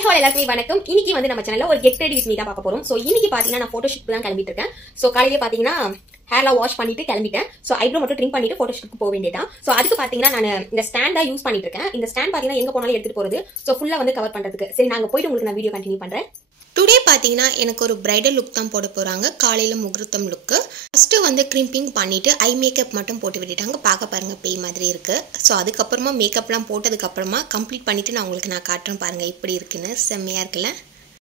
Hi hi எல்லாருமே வணக்கம். இன்னைக்கு வந்து நம்ம சேனல்ல ஒரு கெட் ரெடி வித் மீ தான் பார்க்க போறோம். சோ இன்னைக்கு பாத்தீங்கன்னா நான் போட்டோஷூட் தான் கிளம்பிட்டு இருக்கேன். சோ காலையில பாத்தீங்கன்னா ஹேர்லாம் வாஷ் பண்ணிட்டு கிளம்பிட்டேன். சோ ஐப்ரோ மட்டும் ட்ரிம் பண்ணிட்டு போட்டோஷூட்க்கு போக வேண்டியதான். சோ அதுக்கு பாத்தீங்கன்னா நான் இந்த ஸ்டாண்ட் தான் யூஸ் பண்ணிட்டு இருக்கேன். இந்த ஸ்டாண்ட் பாத்தீங்கன்னா எங்க போனாலும் எடுத்துட்டு போறது. சோ ஃபுல்லா வந்து கவர் பண்றதுக்கு. சரி நாங்க போயிட்டு உங்களுக்கு நான் வீடியோ கண்டினியூ பண்றேன். டுடே பார்த்தீங்கன்னா எனக்கு ஒரு பிரைடல் லுக் தான் போட போகிறாங்க. காலையில் முகூர்த்தம் லுக்கு. ஃபஸ்ட்டு வந்து க்ரிம்பிங் பண்ணிவிட்டு ஐ மேக்கப் மட்டும் போட்டு விட்டுட்டாங்க. பார்க்க பாருங்கள் பேய் மாதிரி இருக்குது. ஸோ அதுக்கப்புறமா மேக்கப்லாம் போட்டதுக்கப்புறமா கம்ப்ளீட் பண்ணிவிட்டு நான் உங்களுக்கு காட்டுறேன் பாருங்கள் எப்படி இருக்குன்னு. செம்மையாக இருக்குல்ல.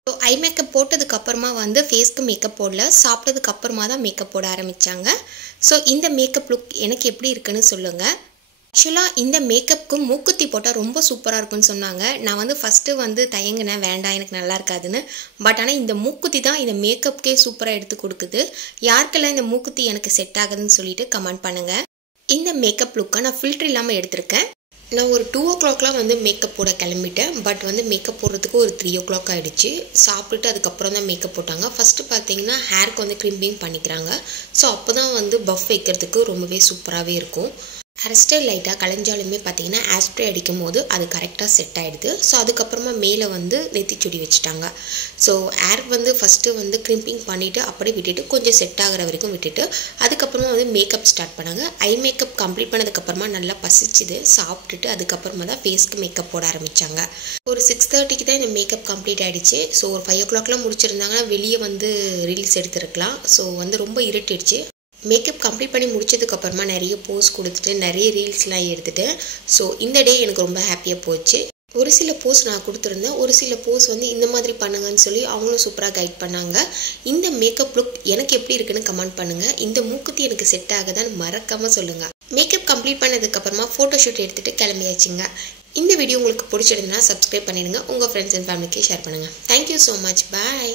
ஸோ ஐ மேக்கப் போட்டதுக்கப்புறமா வந்து ஃபேஸ்க்கு மேக்கப் போடல, சாப்பிட்டதுக்கப்புறமா தான் மேக்கப் போட ஆரம்பித்தாங்க. ஸோ இந்த மேக்கப் லுக் எனக்கு எப்படி இருக்குன்னு சொல்லுங்கள். ஆக்சுவலாக இந்த மேக்கப்புக்கு மூக்குத்தி போட்டால் ரொம்ப சூப்பராக இருக்குன்னு சொன்னாங்க. நான் வந்து ஃபஸ்ட்டு வந்து தயங்கினேன், வேண்டாம் எனக்கு நல்லா இருக்காதுன்னு. பட் ஆனால் இந்த மூக்குத்தி தான் இந்த மேக்கப்புக்கே சூப்பராக எடுத்து கொடுக்குது. யாருக்கெல்லாம் இந்த மூக்குத்தி எனக்கு செட் ஆகுதுன்னு சொல்லிட்டு கமெண்ட் பண்ணுங்கள். இந்த மேக்கப் லுக்கை நான் ஃபில்டர் இல்லாமல் எடுத்திருக்கேன். நான் ஒரு 2 o'clockலாம் வந்து மேக்கப் போட கிளம்பிட்டேன். பட் வந்து மேக்கப் போடுறதுக்கு ஒரு 3 o'clock ஆகிடுச்சு. சாப்பிட்டுட்டு அதுக்கப்புறம் தான் மேக்கப் போட்டாங்க. ஃபஸ்ட்டு பார்த்தீங்கன்னா ஹேருக்கு வந்து க்ரிம்பிங் பண்ணிக்கிறாங்க. ஸோ அப்போ தான் வந்து பஃப் வைக்கிறதுக்கு ரொம்பவே சூப்பராகவே இருக்கும். ஹேர் ஸ்டைல் லைட்டாக கலைஞ்சாலுமே பார்த்தீங்கன்னா ஆஸ்ப்ரே அடிக்கும் போது அது கரெக்டாக செட் ஆகிடுது. ஸோ அதுக்கப்புறமா மேலே வந்து நெத்திச்சுடி வச்சுட்டாங்க. ஸோ ஹேர் வந்து ஃபஸ்ட்டு வந்து க்ரிம்பிங் பண்ணிவிட்டு அப்படியே விட்டுட்டு கொஞ்சம் செட் ஆகிற வரைக்கும் விட்டுட்டு அதுக்கப்புறமா வந்து மேக்கப் ஸ்டார்ட் பண்ணாங்க. ஐ மேக்கப் கம்ப்ளீட் பண்ணதுக்கப்புறமா நல்லா பசிச்சுது. சாப்பிட்டுட்டு அதுக்கப்புறமா தான் ஃபேஸ்க்கு மேக்கப் போட ஆரம்பித்தாங்க. ஒரு 6:30க்கு தான் இந்த மேக்கப் கம்ப்ளீட் ஆகிடுச்சு. ஸோ ஒரு 5 o'clockலாம் முடிச்சிருந்தாங்கன்னா வெளியே வந்து ரீல்ஸ் எடுத்துருக்கலாம். ஸோ வந்து ரொம்ப இருட்டிடுச்சு. மேக்கப் கம்ப்ளீட் பண்ணி முடிச்சதுக்கப்புறமா நிறைய போஸ் கொடுத்துட்டு நிறைய ரீல்ஸ்லாம் எடுத்துகிட்டு ஸோ இந்த டே எனக்கு ரொம்ப ஹாப்பியாக போச்சு. ஒரு சில போஸ் நான் கொடுத்துருந்தேன், ஒரு சில போஸ் வந்து இந்த மாதிரி பண்ணுங்கன்னு சொல்லி அவங்களும் சூப்பராக கைட் பண்ணாங்க. இந்த மேக்கப் லுக் எனக்கு எப்படி இருக்குன்னு கமெண்ட் பண்ணுங்கள். இந்த மூக்குத்தி எனக்கு செட் ஆகுதான்னு மறக்காமல் சொல்லுங்கள். மேக்கப் கம்ப்ளீட் பண்ணதுக்கப்புறமா ஃபோட்டோஷூட் எடுத்துகிட்டு கிளம்பியாச்சுங்க. இந்த வீடியோ உங்களுக்கு பிடிச்சிருந்ததுன்னா சப்ஸ்கிரைப் பண்ணிடுங்க. உங்கள் ஃப்ரெண்ட்ஸ் அண்ட் ஃபேமிலிக்கு ஷேர் பண்ணுங்கள். Thank you so much. பாய்.